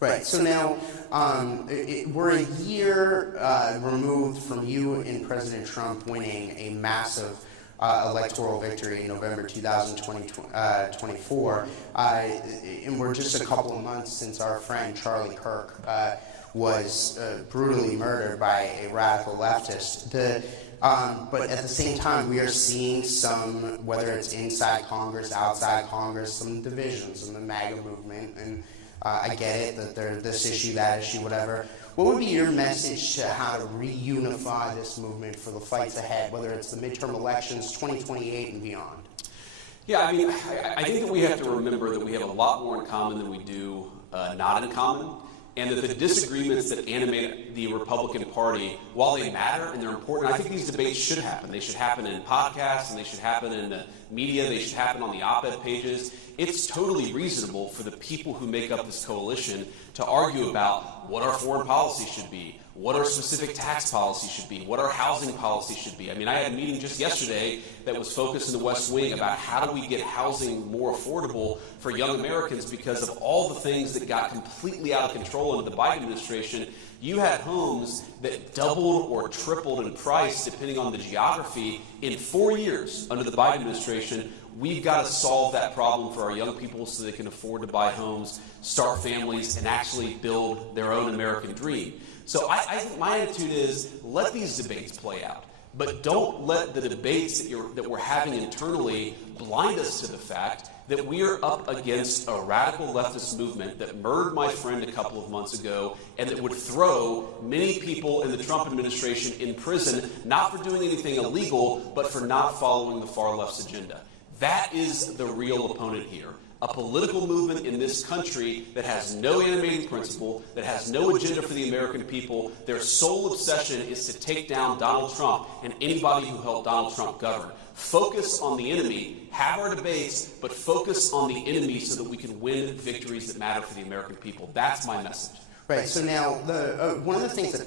Right. So now we're a year removed from you and President Trump winning a massive electoral victory in November 2024, and we're just a couple of months since our friend Charlie Kirk was brutally murdered by a radical leftist. But at the same time, we are seeing some, whether it's inside Congress, outside Congress, some divisions in the MAGA movement, and I get it that there's this issue, that issue, whatever. What would be your message to how to reunify this movement for the fights ahead, whether it's the midterm elections, 2028 and beyond? Yeah, I mean, I think that we have to remember that we have a lot more in common than we do not in common, and that the disagreements that animate the Republican Party, while they matter and they're important, I think these debates should happen. They should happen in podcasts, and they should happen in the media, they should happen on the op-ed pages. It's totally reasonable for the people who make up this coalition to argue about what our foreign policy should be, what our specific tax policy should be, what our housing policy should be. I mean, I had a meeting just yesterday that was focused in the West Wing about how do we get housing more affordable for young Americans because of all the things that got completely out of control under the Biden administration. You had homes that doubled or tripled in price depending on the geography in 4 years under the Biden administration. We've got to solve that problem for our young people so they can afford to buy homes, start families, and actually build their own American dream. So I think my attitude is let these debates play out, but don't let the debates that we're having internally blind us to the fact that we are up against a radical leftist movement that murdered my friend a couple of months ago and that would throw many people in the Trump administration in prison, not for doing anything illegal, but for not following the far left's agenda. That is the real opponent here. A political movement in this country that has no animating principle, that has no agenda for the American people. Their sole obsession is to take down Donald Trump and anybody who helped Donald Trump govern. Focus on the enemy, have our debates, but focus on the enemy so that we can win victories that matter for the American people. That's my message. Right. So now, one of the things that